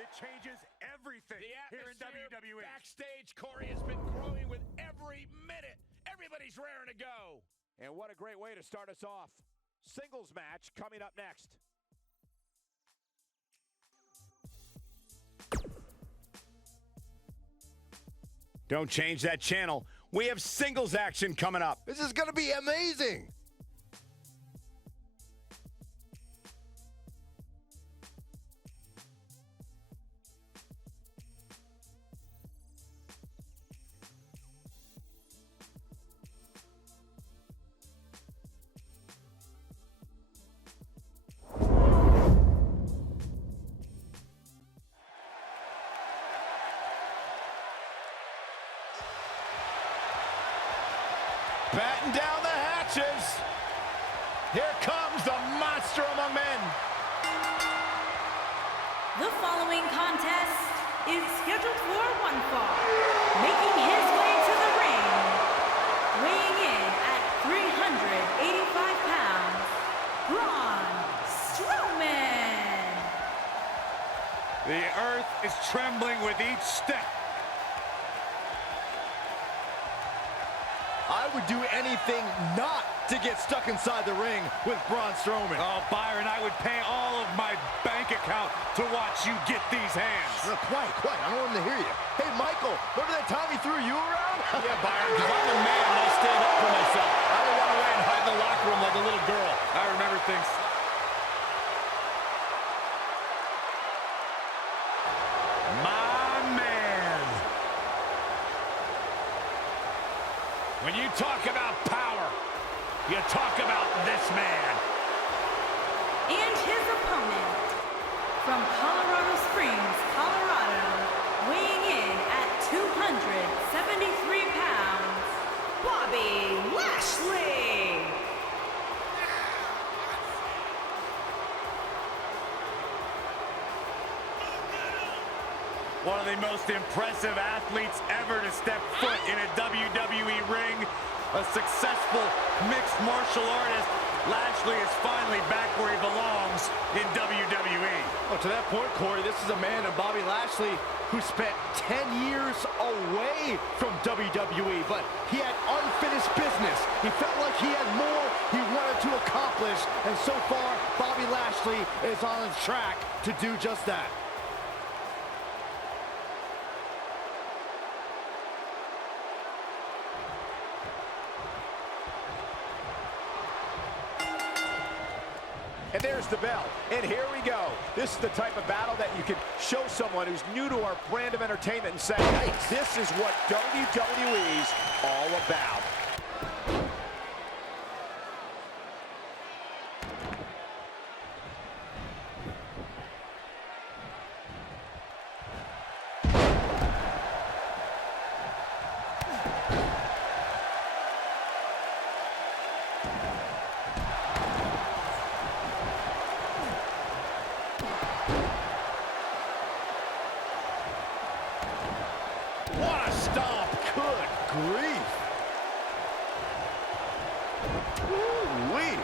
that changes everything here in WWE. Backstage, Corey, has been growing with every minute. Everybody's raring to go. And what a great way to start us off. Singles match coming up next. Don't change that channel. We have singles action coming up. This is going to be amazing. Batten down the hatches. Here comes the monster among men. The following contest is scheduled for one fall. Making his way to the ring, weighing in at 385 pounds, Braun Strowman. The earth is trembling with each step. I would do anything not to get stuck inside the ring with Braun Strowman. Oh, Byron, I would pay all of my bank account to watch you get these hands. No, quiet. I don't want him to hear you. Hey, Michael, remember that time he threw you around? Yeah, Byron, because I'm a man and I'll stand up for myself. I don't run away and hide in the locker room like a little girl. I remember things. My man. When you talk about power, you talk about this man. And his opponent, from Colorado Springs, Colorado, weighing in at 273 pounds, Bobby Lashley. One of the most impressive athletes ever to step foot in a WWE ring. A successful mixed martial artist. Lashley is finally back where he belongs in WWE. Oh, to that point, Corey, this is a man of Bobby Lashley who spent 10 years away from WWE, but he had unfinished business. He felt like he had more he wanted to accomplish, and so far, Bobby Lashley is on his track to do just that. And there's the bell. And here we go. This is the type of battle that you can show someone who's new to our brand of entertainment and say, hey, this is what WWE's all about. What a stomp. Good grief. Woo-wee.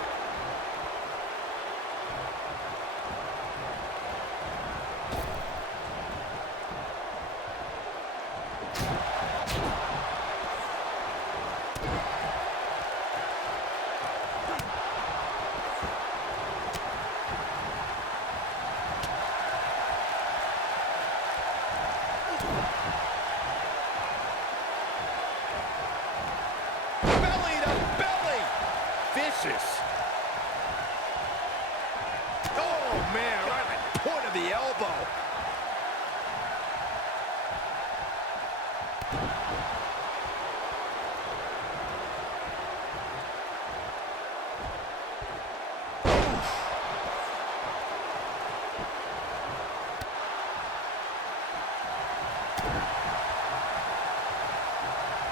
Belly to belly. Vicious. Oh, man, right at the point of the elbow.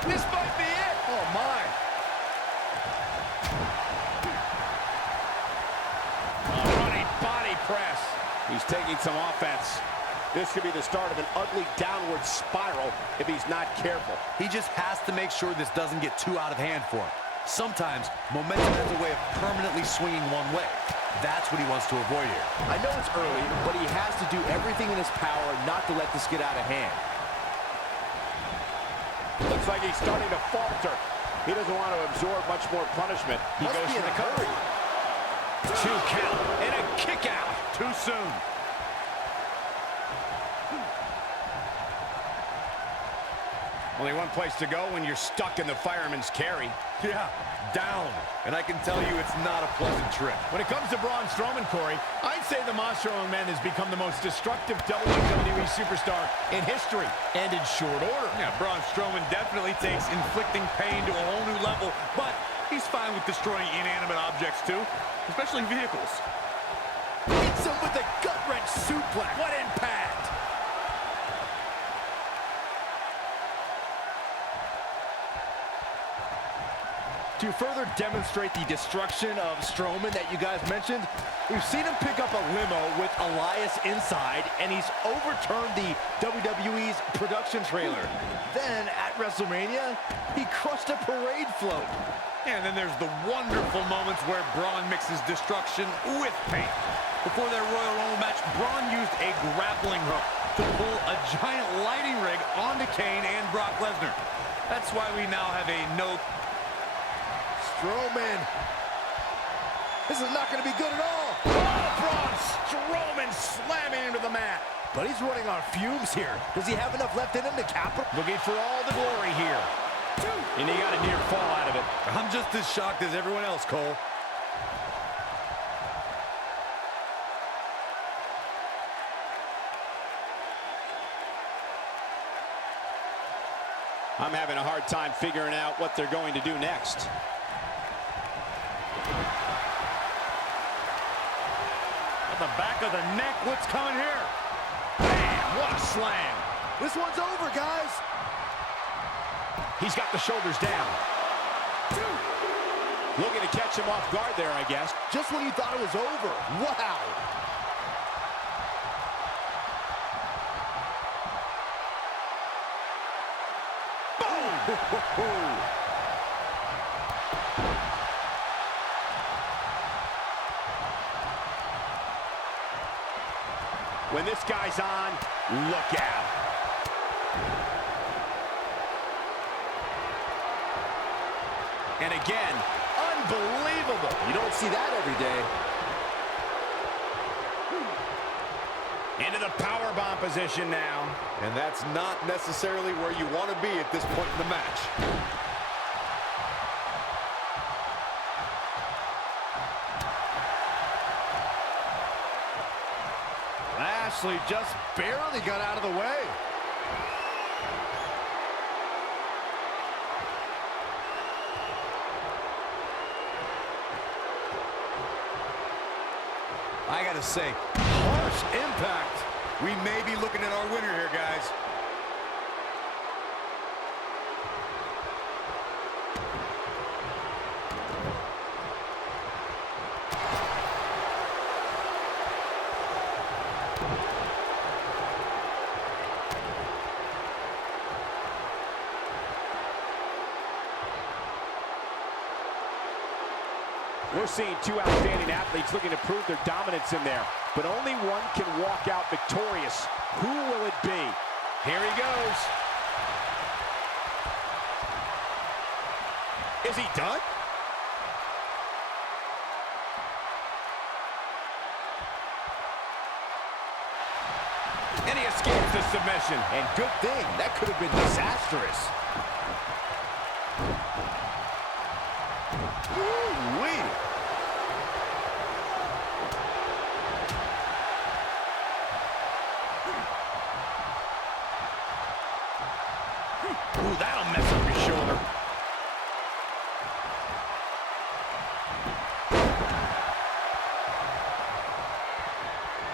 This might be it. Oh, my. Running body press. He's taking some offense. This could be the start of an ugly downward spiral if he's not careful. He just has to make sure this doesn't get too out of hand for him. Sometimes, momentum has a way of permanently swinging one way. That's what he wants to avoid here. I know it's early, but he has to do everything in his power not to let this get out of hand. Looks like he's starting to falter. He doesn't want to absorb much more punishment. He goes for the cover. 2 count and a kick out. Too soon. Only one place to go when you're stuck in the fireman's carry. Yeah, down. And I can tell you it's not a pleasant trip. When it comes to Braun Strowman, Corey, I'd say the Macho Man has become the most destructive WWE superstar in history, and in short order. Yeah, Braun Strowman definitely takes inflicting pain to a whole new level, but he's fine with destroying inanimate objects too, especially vehicles. Hits him with a gut-wrench suplex. What impact! To further demonstrate the destruction of Strowman that you guys mentioned, we've seen him pick up a limo with Elias inside, and he's overturned the WWE's production trailer. Then, at WrestleMania, he crushed a parade float. And then there's the wonderful moments where Braun mixes destruction with pain. Before their Royal Rumble match, Braun used a grappling hook to pull a giant lighting rig onto Kane and Brock Lesnar. That's why we now have a no... Strowman. This is not going to be good at all. Oh, Braun Strowman slamming into the mat. But he's running on fumes here. Does he have enough left in him to cap it? Looking for all the glory here. And he got a near fall out of it. I'm just as shocked as everyone else, Cole. I'm having a hard time figuring out what they're going to do next. On the back of the neck, what's coming here? Bam, what a slam. This one's over, guys. He's got the shoulders down. Looking to catch him off guard there, I guess. Just when you thought it was over. Wow. When this guy's on, look out. And again, unbelievable. You don't see that every day. Into the powerbomb position now. And that's not necessarily where you want to be at this point in the match. Lashley just barely got out of the way. I gotta say, harsh impact. We may be looking at our winner here, guys. We're seeing two outstanding athletes looking to prove their dominance in there, but only one can walk out victorious. Who will it be? Here he goes. Is he done? And he escapes the submission. And good thing, that could have been disastrous. Woo-wee. Ooh, that'll mess up your shoulder.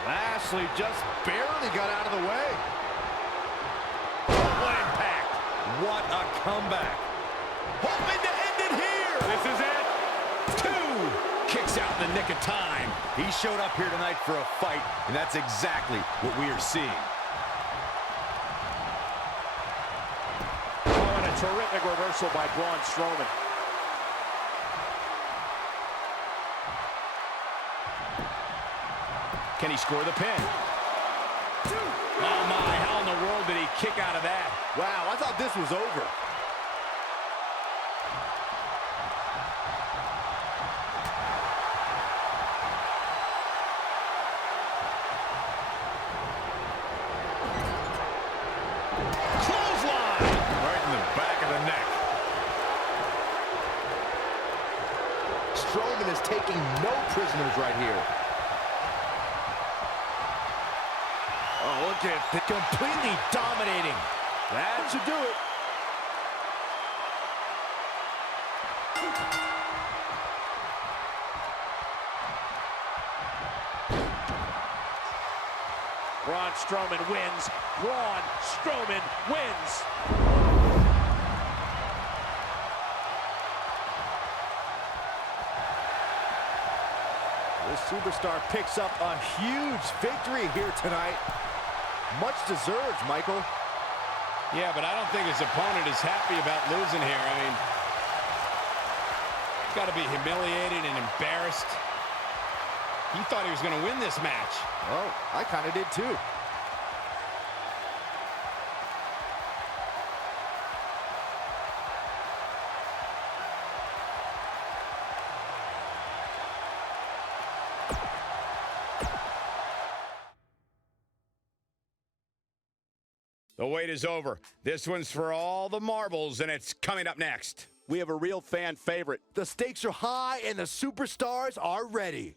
Lashley just barely got out of the way. What impact. What a comeback. Hoping to end it here. This is it. 2. Kicks out in the nick of time. He showed up here tonight for a fight, and that's exactly what we are seeing. Oh, and a terrific reversal by Braun Strowman. Can he score the pin? Oh, my. How in the world did he kick out of that? Wow, I thought this was over. Clothesline! Right in the back of the neck. Strowman is taking no prisoners right here. Oh, look at it. Completely dominating. That should do it. Braun Strowman wins. Braun Strowman wins. This superstar picks up a huge victory here tonight. Much deserved, Michael. Yeah, but I don't think his opponent is happy about losing here. I mean, he's got to be humiliated and embarrassed. He thought he was going to win this match. Oh, I kind of did too. The wait is over. This one's for all the marbles, and it's coming up next. We have a real fan favorite. The stakes are high and the superstars are ready.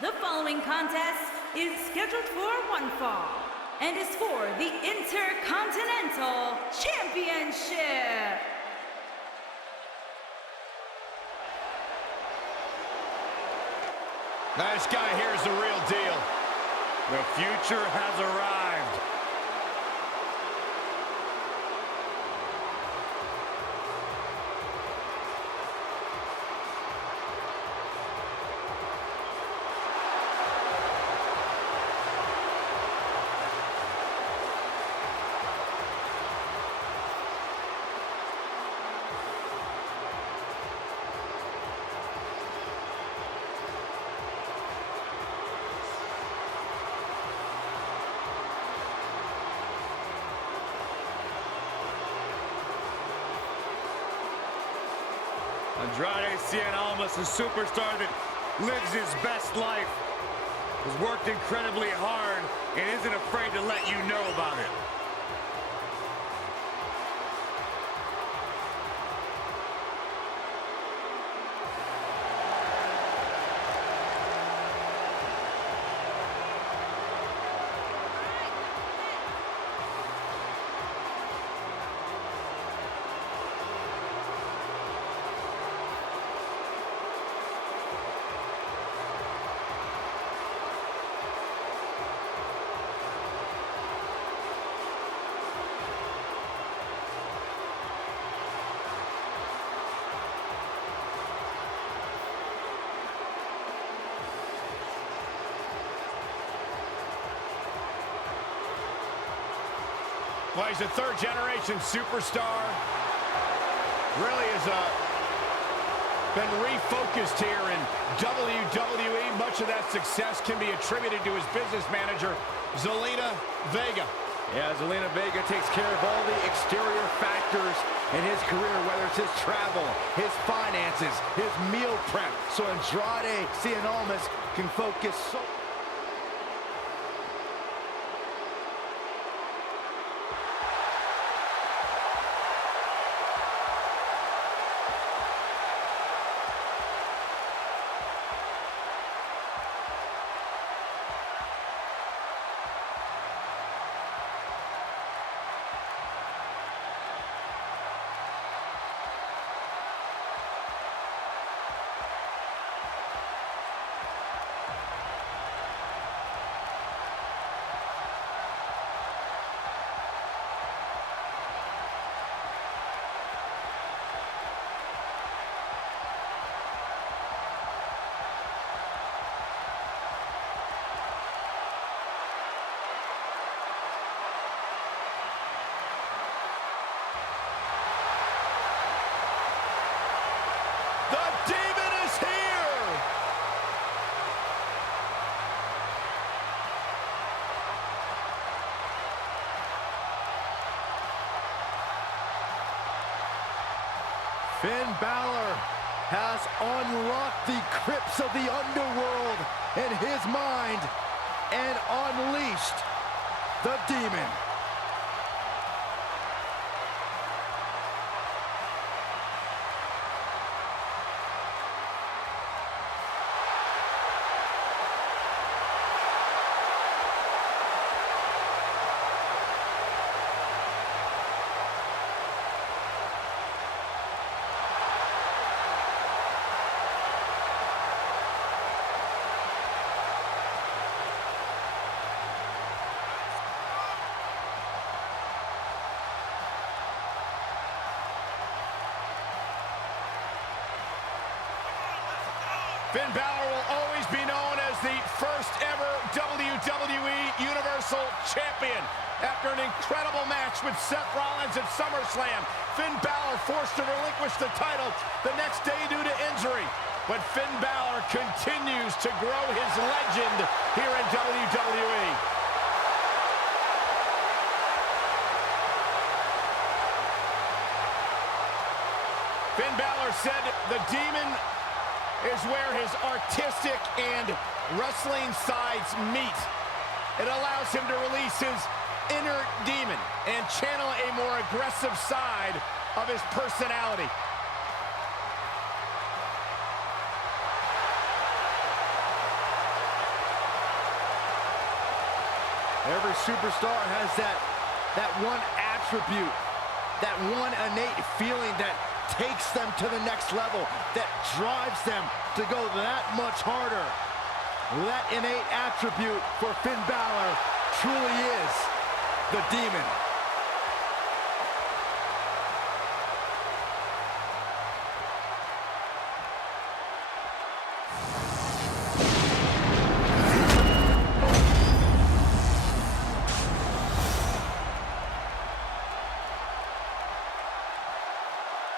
The following contest is scheduled for one fall and is for the Intercontinental Championship. This guy here is the real deal. The future has arrived. Andrade Cien Almas, a superstar that lives his best life, has worked incredibly hard and isn't afraid to let you know about it. Well, he's a third-generation superstar. Really has been refocused here in WWE. Much of that success can be attributed to his business manager, Zelina Vega. Yeah, Zelina Vega takes care of all the exterior factors in his career, whether it's his travel, his finances, his meal prep. So Andrade Cien Almas can focus so... Finn Balor has unlocked the crypts of the underworld in his mind and unleashed the demon. Finn Balor will always be known as the first ever WWE Universal Champion. After an incredible match with Seth Rollins at SummerSlam, Finn Balor forced to relinquish the title the next day due to injury. But Finn Balor continues to grow his legend here in WWE. Finn Balor said the demon is where his artistic and wrestling sides meet. It allows him to release his inner demon and channel a more aggressive side of his personality. Every superstar has that one attribute, that one innate feeling that takes them to the next level, that drives them to go that much harder. That innate attribute for Finn Balor truly is the demon.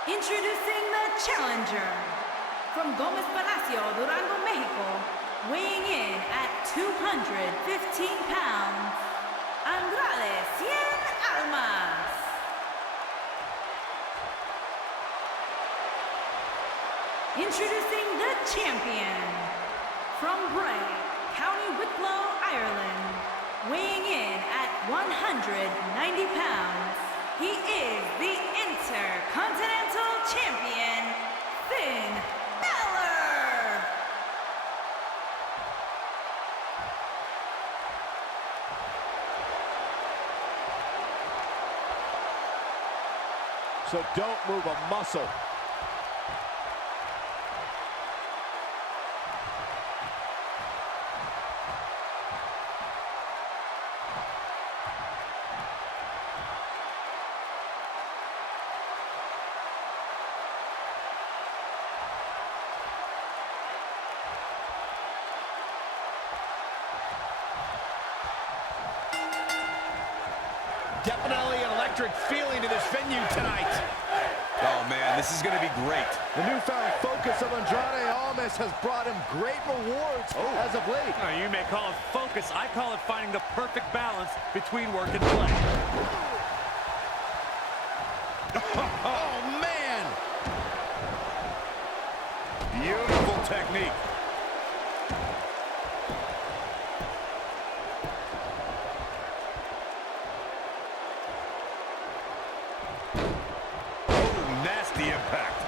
Introducing the challenger from Gómez Palacio, Durango, Mexico, weighing in at 215 pounds, Andrade Cien Almas. Introducing the champion from Bray, County Wicklow, Ireland, weighing in at 190 pounds. He is the Intercontinental Champion, Finn Balor! So don't move a muscle. Definitely an electric feeling to this venue tonight. Oh, man, this is going to be great. The newfound focus of Andrade Almas has brought him great rewards as of late. Now, you may call it focus. I call it finding the perfect balance between work and play. Oh, man! Beautiful technique. Nasty impact.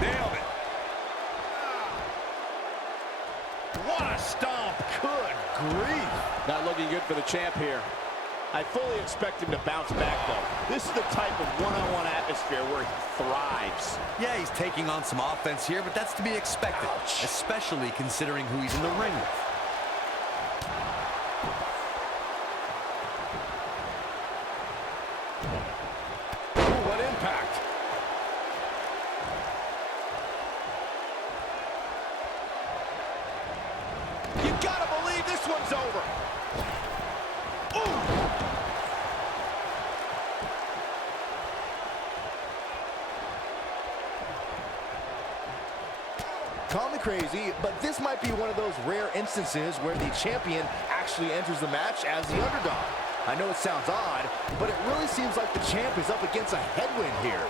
Nailed it. What a stomp. Good grief. Not looking good for the champ here. I fully expect him to bounce back, though. This is the type of one-on-one atmosphere where he thrives. Yeah, he's taking on some offense here, but that's to be expected, especially considering who he's in the ring with. What impact. You gotta believe this one's over. Ooh. Call me crazy, but this might be one of those rare instances where the champion actually enters the match as the underdog. I know it sounds odd, but it really seems like the champ is up against a headwind here.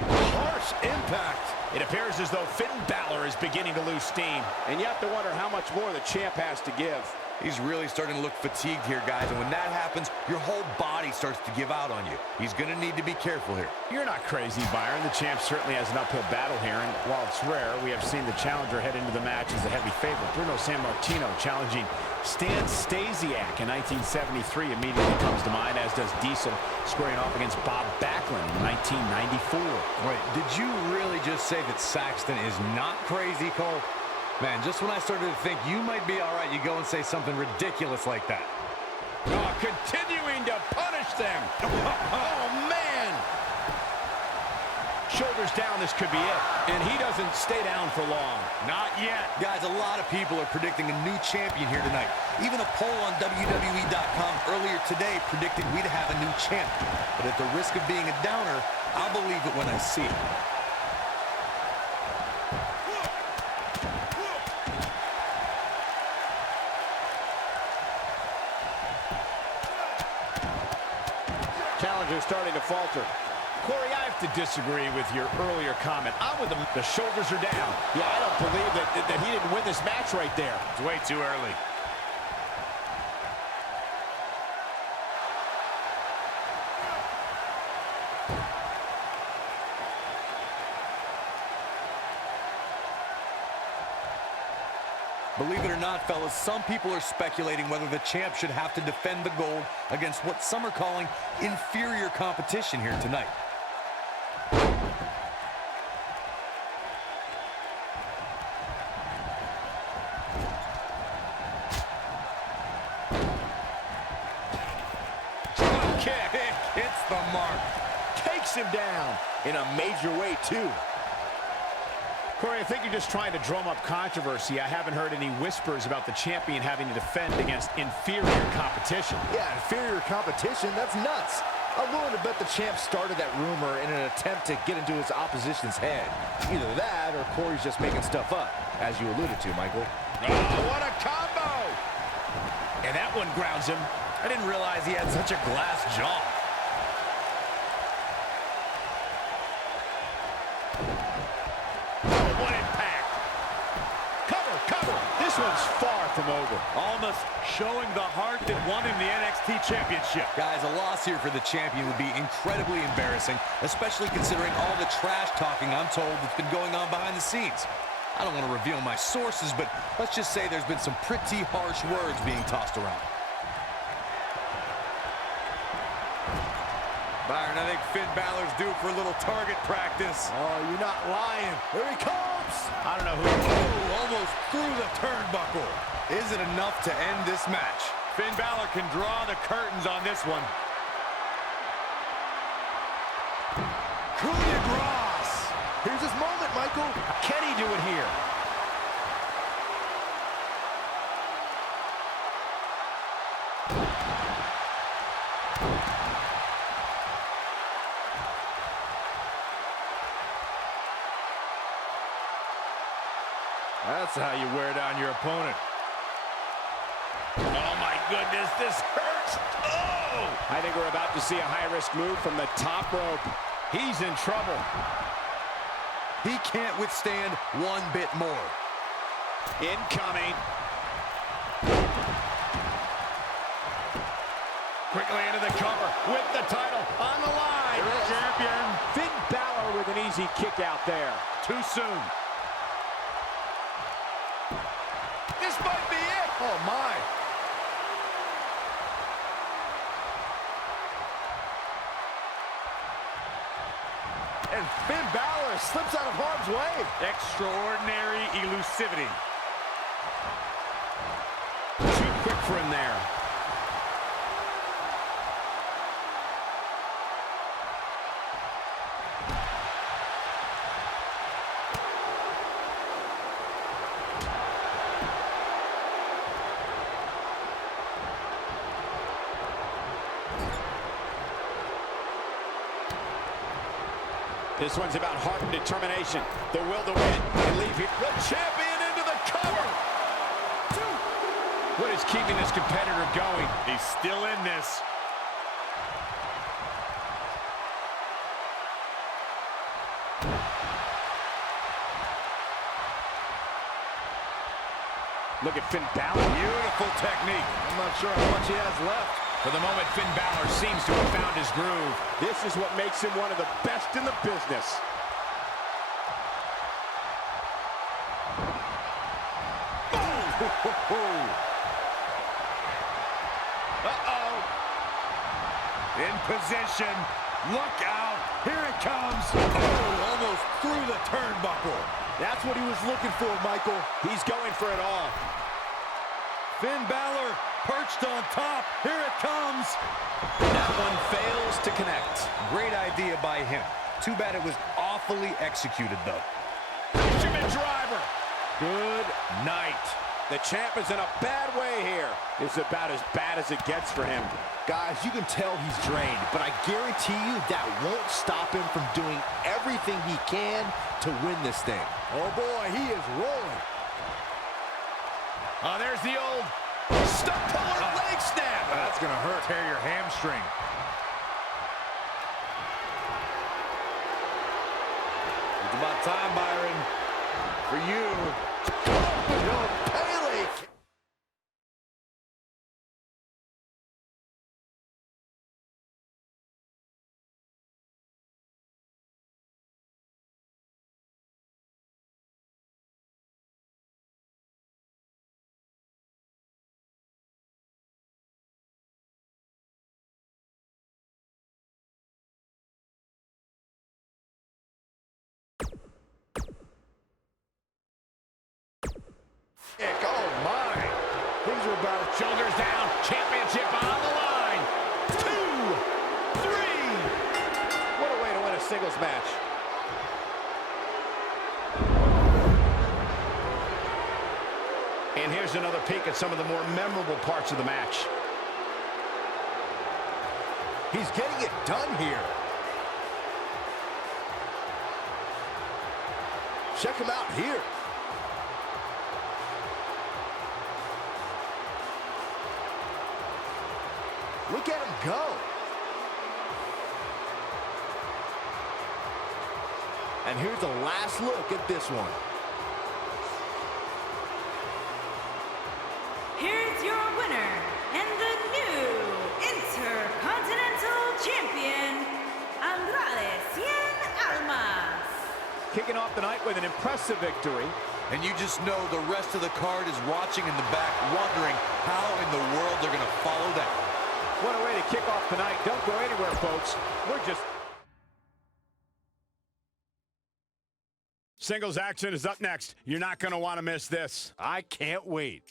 Harsh impact. It appears as though Finn Balor is beginning to lose steam. And you have to wonder how much more the champ has to give. He's really starting to look fatigued here, guys, and when that happens, your whole body starts to give out on you. He's going to need to be careful here. You're not crazy, Byron. The champ certainly has an uphill battle here, and while it's rare, we have seen the challenger head into the match as the heavy favorite. Bruno Sammartino challenging Stan Stasiak in 1973 immediately comes to mind, as does Diesel squaring off against Bob Backlund in 1994. Wait, did you really just say that Saxton is not crazy, Cole? Man, just when I started to think you might be all right, you go and say something ridiculous like that. Oh, continuing to punish them. Oh, man. Shoulders down, this could be it. And he doesn't stay down for long. Not yet. Guys, a lot of people are predicting a new champion here tonight. Even a poll on WWE.com earlier today predicted we'd have a new champ. But at the risk of being a downer, I'll believe it when I see it. Challenger starting to falter. Corey, I have to disagree with your earlier comment. I'm with him. The shoulders are down. Yeah, I don't believe that he didn't win this match right there. It's way too early. Believe it or not, fellas, some people are speculating whether the champ should have to defend the gold against what some are calling inferior competition here tonight. Drop kick. Hits the mark. Takes him down in a major way, too. Corey, I think you're just trying to drum up controversy. I haven't heard any whispers about the champion having to defend against inferior competition. Yeah, inferior competition, that's nuts. I'm willing to bet the champ started that rumor in an attempt to get into his opposition's head. Either that or Corey's just making stuff up, as you alluded to, Michael. Oh, what a combo! And that one grounds him. I didn't realize he had such a glass jaw. What impact! Cover, cover! This one's far from over. Almost showing the heart that won him the NXT Championship. Guys, a loss here for the champion would be incredibly embarrassing, especially considering all the trash talking I'm told that's been going on behind the scenes. I don't want to reveal my sources, but let's just say there's been some pretty harsh words being tossed around. Byron, I think Finn Balor's due for a little target practice. Oh, you're not lying. Here he comes. I don't know who... Oh, almost through the turnbuckle. Is it enough to end this match? Finn Balor can draw the curtains on this one. Coup de grace. Here's his moment, Michael. Can he do it here? That's how you wear down your opponent. Oh, my goodness, this hurts. Oh! I think we're about to see a high-risk move from the top rope. He's in trouble. He can't withstand one bit more. Incoming. Quickly into the cover with the title on the line. Champion. Finn Balor with an easy kick out there. Too soon. This might be it. Oh, my. And Finn Balor slips out of harm's way. Extraordinary elusivity. Too quick for him there. This one's about heart and determination. The will to win and leave here. The champion into the cover. What is key this competitor going. He's still in this. Look at Finn Balor. Beautiful technique. I'm not sure how much he has left. For the moment, Finn Balor seems to have found his groove. This is what makes him one of the best in the business. Uh-oh. In position. Look out. Here it comes. Oh, almost through the turnbuckle. That's what he was looking for, Michael. He's going for it all. Finn Balor perched on top. Here it comes. That one fails to connect. Great idea by him. Too bad it was awfully executed, though. Fisherman driver. Good night. The champ is in a bad way here. It's about as bad as it gets for him. Guys, you can tell he's drained, but I guarantee you that won't stop him from doing everything he can to win this thing. Oh boy, he is rolling. Oh, there's the old stump puller leg snap. That's going to hurt. Tear your hamstring. It's about time, Byron. For you. Oh my. Things are about to... Shoulders down. Championship on the line. 2, 3. What a way to win a singles match. And here's another peek at some of the more memorable parts of the match. He's getting it done here. Check him out here. Look at him go. And here's the last look at this one. Here's your winner and the new Intercontinental Champion, Andrade Cien Almas. Kicking off the night with an impressive victory. And you just know the rest of the card is watching in the back, wondering how in the world they're going to follow that. What a way to kick off the night. Don't go anywhere, folks. We're just... Singles action is up next. You're not going to want to miss this. I can't wait.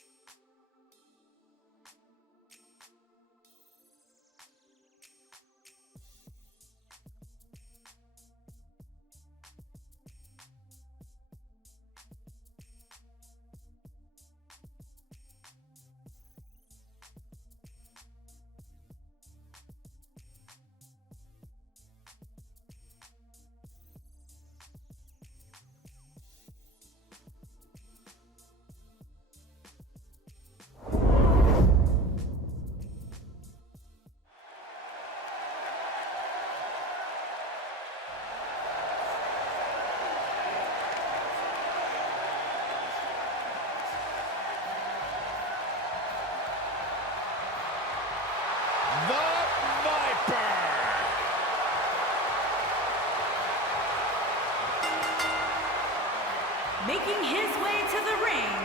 Making his way to the ring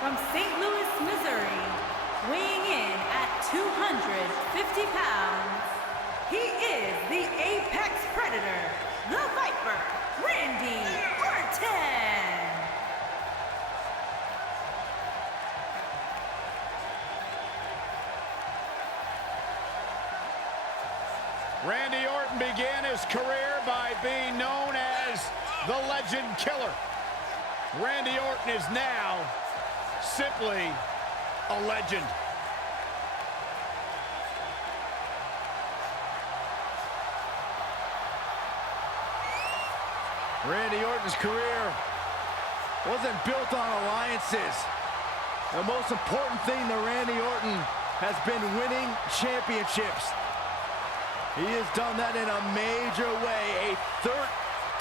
from St. Louis, Missouri, weighing in at 250 pounds, he is the Apex Predator, the Viper, Randy Orton. Randy Orton began his career by being known as the Legend Killer. Randy Orton is now simply a legend. Randy Orton's career wasn't built on alliances. The most important thing to Randy Orton has been winning championships. He has done that in a major way. A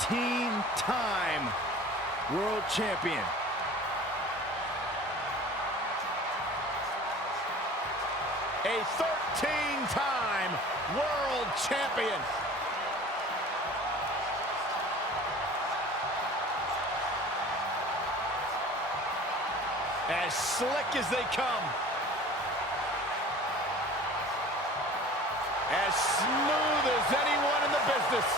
13-time world champion. A 13-time world champion. As slick as they come. As smooth as anyone in the business.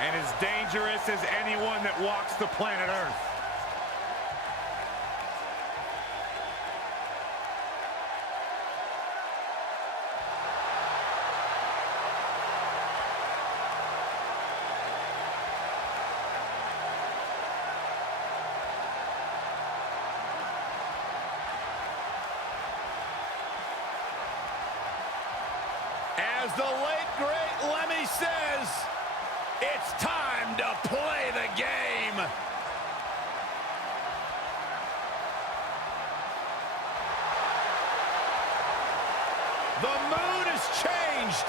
And as dangerous as anyone that walks the planet Earth. As the late, great Lemmy says, it's time to play the game. The mood has changed.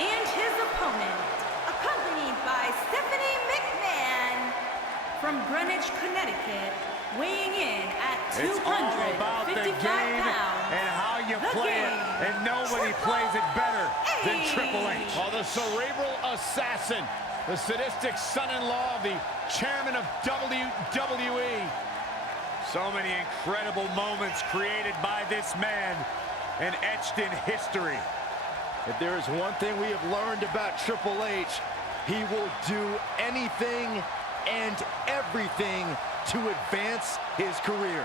And his opponent, accompanied by Stephanie McMahon from Greenwich, Connecticut, weighing in at 255 It's all about the game pounds. and how you The play it, game. and nobody plays it better than Triple H. Oh, the cerebral assassin, the sadistic son-in-law of the chairman of WWE. So many incredible moments created by this man and etched in history. If there is one thing we have learned about Triple H, he will do anything and everything to advance his career.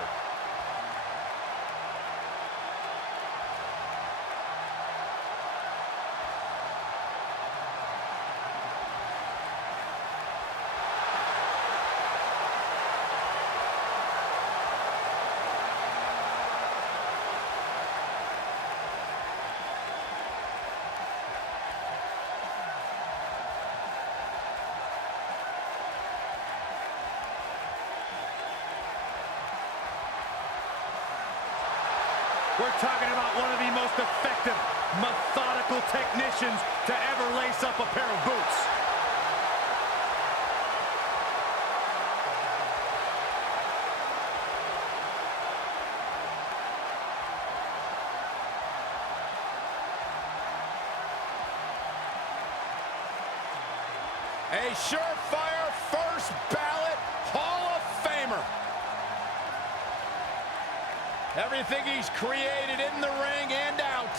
We're talking about one of the most effective, methodical technicians to ever lace up a pair of boots. A surefire first ballot Hall of Famer. Everything he's created in the ring and out.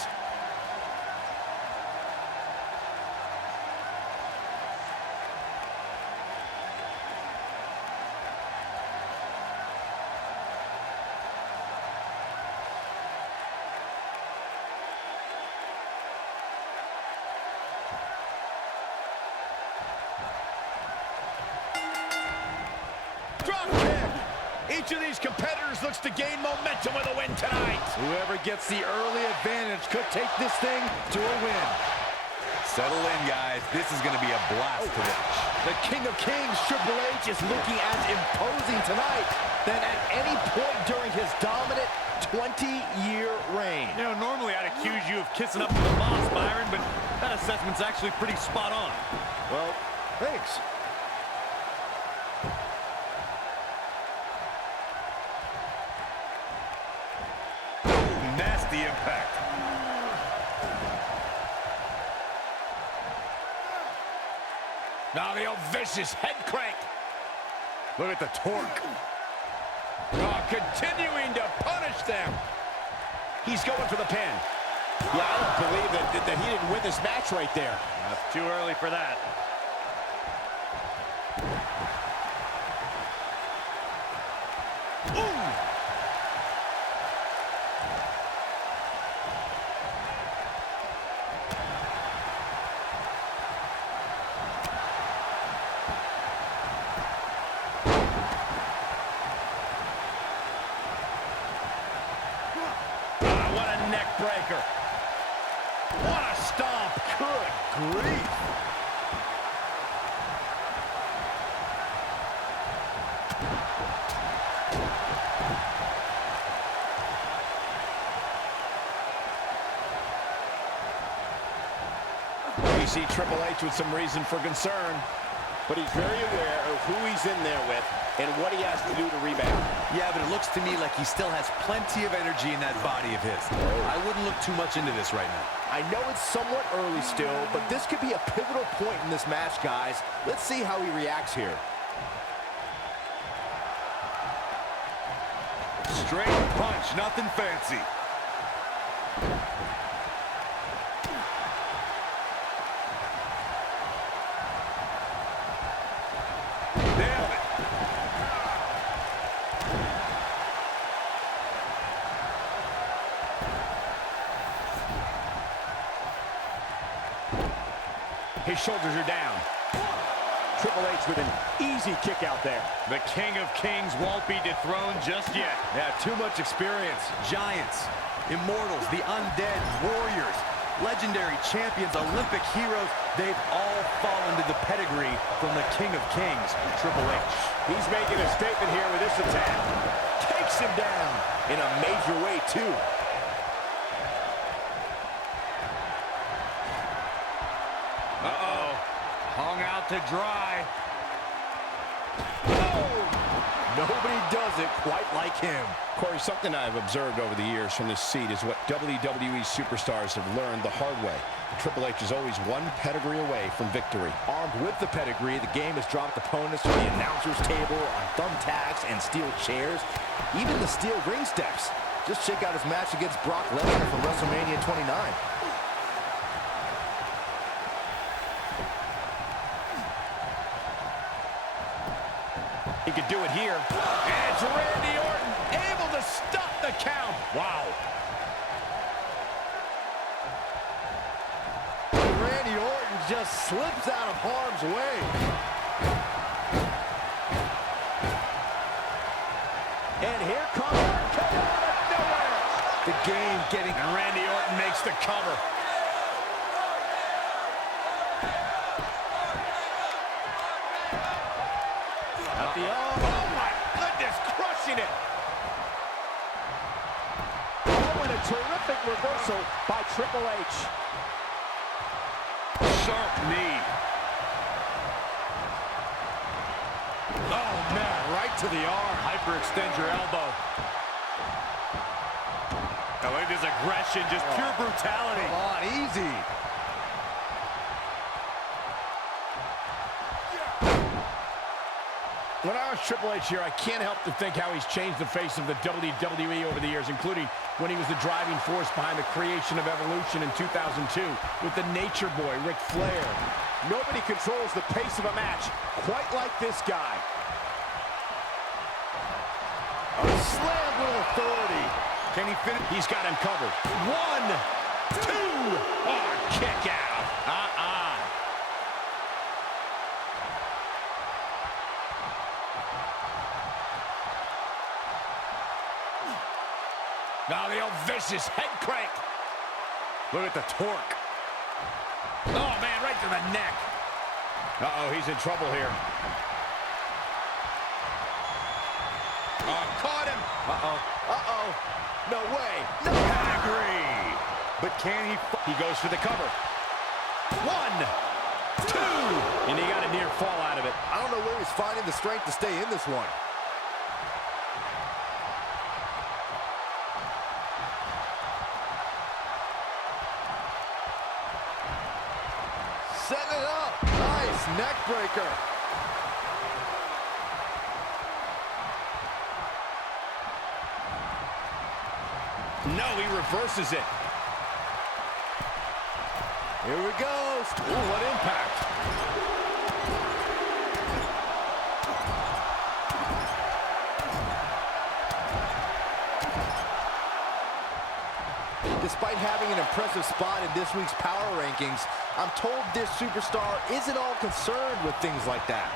Drop kick. Each of these competitors looks to gain momentum with a win tonight. Whoever gets the early advantage could take this thing to a win. Settle in, guys. This is going to be a blast to watch. The King of Kings, Triple H, is looking as imposing tonight than at any point during his dominant 20-year reign. You know, normally I'd accuse you of kissing up to the boss, Byron, but that assessment's actually pretty spot on. Well, thanks. Nasty impact. Now the old vicious head crank. Look at the torque. Oh, continuing to punish them. He's going for the pin. Yeah, I don't believe that he didn't win this match right there. That's too early for that. What a neck breaker. What a stomp. Good grief. We see Triple H with some reason for concern, but he's very aware of who he's in there with and what he has to do to rebound. Yeah, but it looks to me like he still has plenty of energy in that body of his. I wouldn't look too much into this right now. I know it's somewhat early still, but this could be a pivotal point in this match, guys. Let's see how he reacts here. Straight punch, nothing fancy. Nailed it. His shoulders are down. Triple H with an easy kick out there. The King of Kings won't be dethroned just yet. Yeah, too much experience. Giants, immortals, the undead, warriors, legendary champions, Olympic heroes, they've all fallen to the pedigree from the King of Kings, Triple H. He's making a statement here with this attack. Takes him down in a major way, too. Uh-oh. Hung out to dry. Nobody does it quite like him. Corey, something I've observed over the years from this seat is what WWE superstars have learned the hard way. Triple H is always one pedigree away from victory. Armed with the pedigree, the game has dropped opponents to the announcer's table on thumbtacks and steel chairs, even the steel ring steps. Just check out his match against Brock Lesnar from WrestleMania 29. He could do it here. And it's Randy Orton able to stop the count. Wow. Randy Orton just slips out of harm's way. And here comes Orton out of nowhere. The game getting... And Randy Orton makes the cover. Oh, my goodness, crushing it. Oh, and a terrific reversal by Triple H. Sharp knee. Oh, man, right to the arm. Hyperextend your elbow. I like this aggression, just pure brutality. Come on, easy. When I was Triple H here, I can't help to think how he's changed the face of the WWE over the years, including when he was the driving force behind the creation of Evolution in 2002 with the Nature Boy, Ric Flair. Nobody controls the pace of a match quite like this guy. A slam with authority. Can he finish? He's got him covered. 1, 2. Oh, kick out. Now the old vicious head crank. Look at the torque. Oh, man, right to the neck. Uh-oh, he's in trouble here. Oh, caught him. Uh-oh. Uh-oh. No way. No. Pedigree. But can he... He goes for the cover. 1, 2. And he got a near fall out of it. I don't know where he's finding the strength to stay in this one. Setting it up. Nice neck breaker. No, he reverses it. Here we go. Ooh, what impact. Despite having an impressive spot in this week's power rankings, I'm told this superstar isn't all concerned with things like that.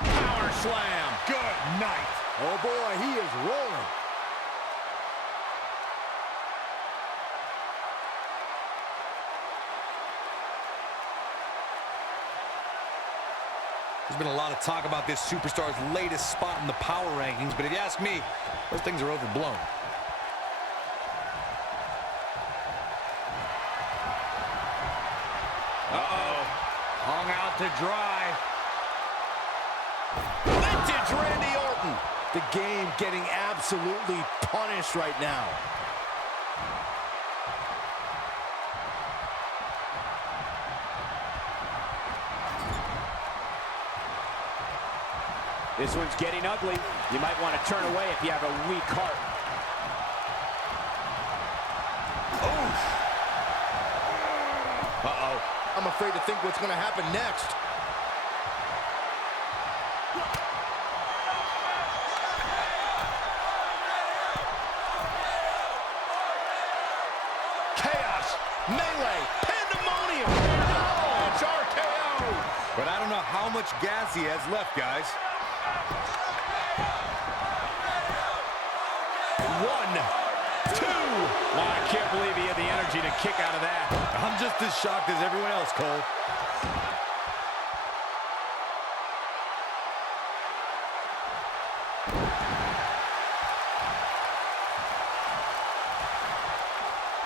Power slam. Good night. Oh boy, he is rolling. There's been a lot of talk about this superstar's latest spot in the power rankings, but if you ask me, those things are overblown. Uh-oh. Hung out to dry. Vintage Randy Orton. The game getting absolutely punished right now. This one's getting ugly. You might want to turn away if you have a weak heart. Uh-oh. I'm afraid to think what's going to happen next. Chaos, melee, pandemonium. Oh, it's RKO. But I don't know how much gas he has left, guys. 1, 2. I can't believe he had the energy to kick out of that. I'm just as shocked as everyone else, Cole.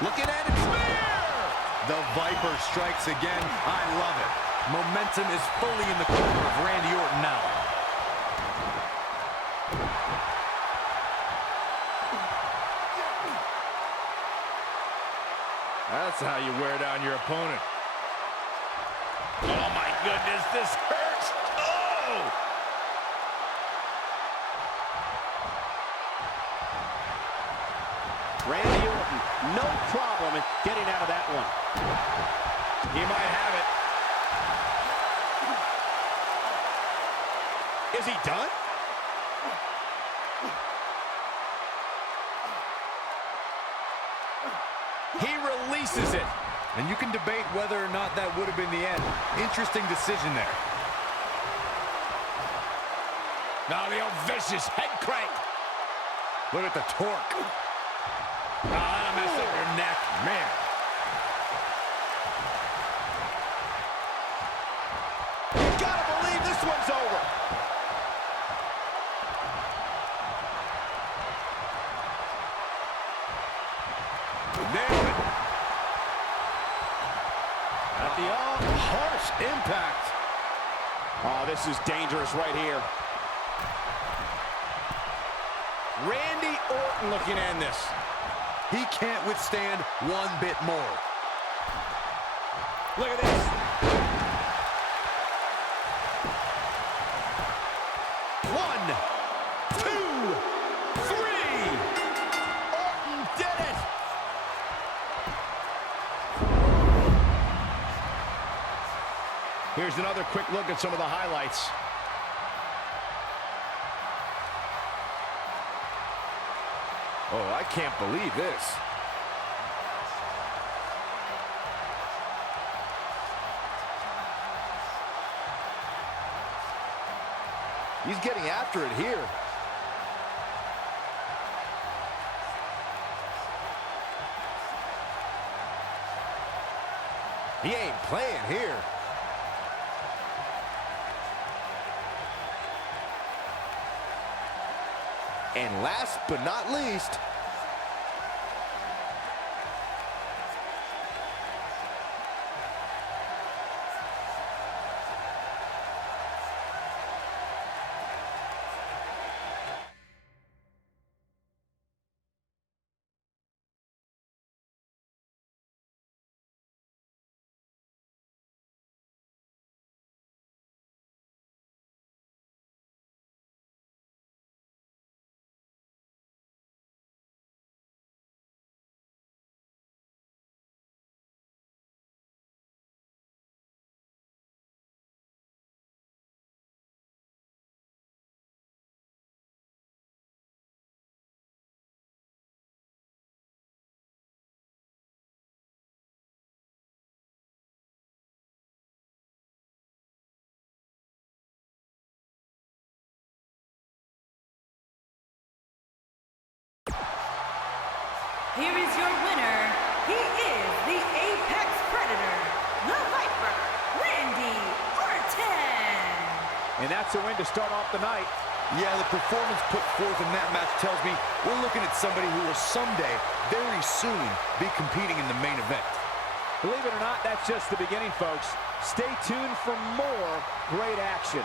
Looking at it, spear! The Viper strikes again. I love it. Momentum is fully in the corner of Randy Orton now. That's how you wear down your opponent. Oh, my goodness, this hurts. Oh! Randy Orton, no problem in getting out of that one. He might have it. Is he done? He releases it. And you can debate whether or not that would have been the end. Interesting decision there. Now the old vicious head crank. Look at the torque. Oh, that'll mess up your neck. Man. You gotta believe this one's over. Nailed it. At the Harsh impact. Oh, this is dangerous right here. Randy Orton looking to end this. He can't withstand one bit more. Look at this. One, two, three. Orton did it. Here's another quick look at some of the highlights. Oh, I can't believe this. He's getting after it here. He ain't playing here. And last but not least, Here is your winner. He is the Apex Predator, the Viper, Randy Orton. And that's a win to start off the night. Yeah, the performance put forth in that match tells me we're looking at somebody who will someday, very soon, be competing in the main event. Believe it or not, that's just the beginning, folks. Stay tuned for more great action.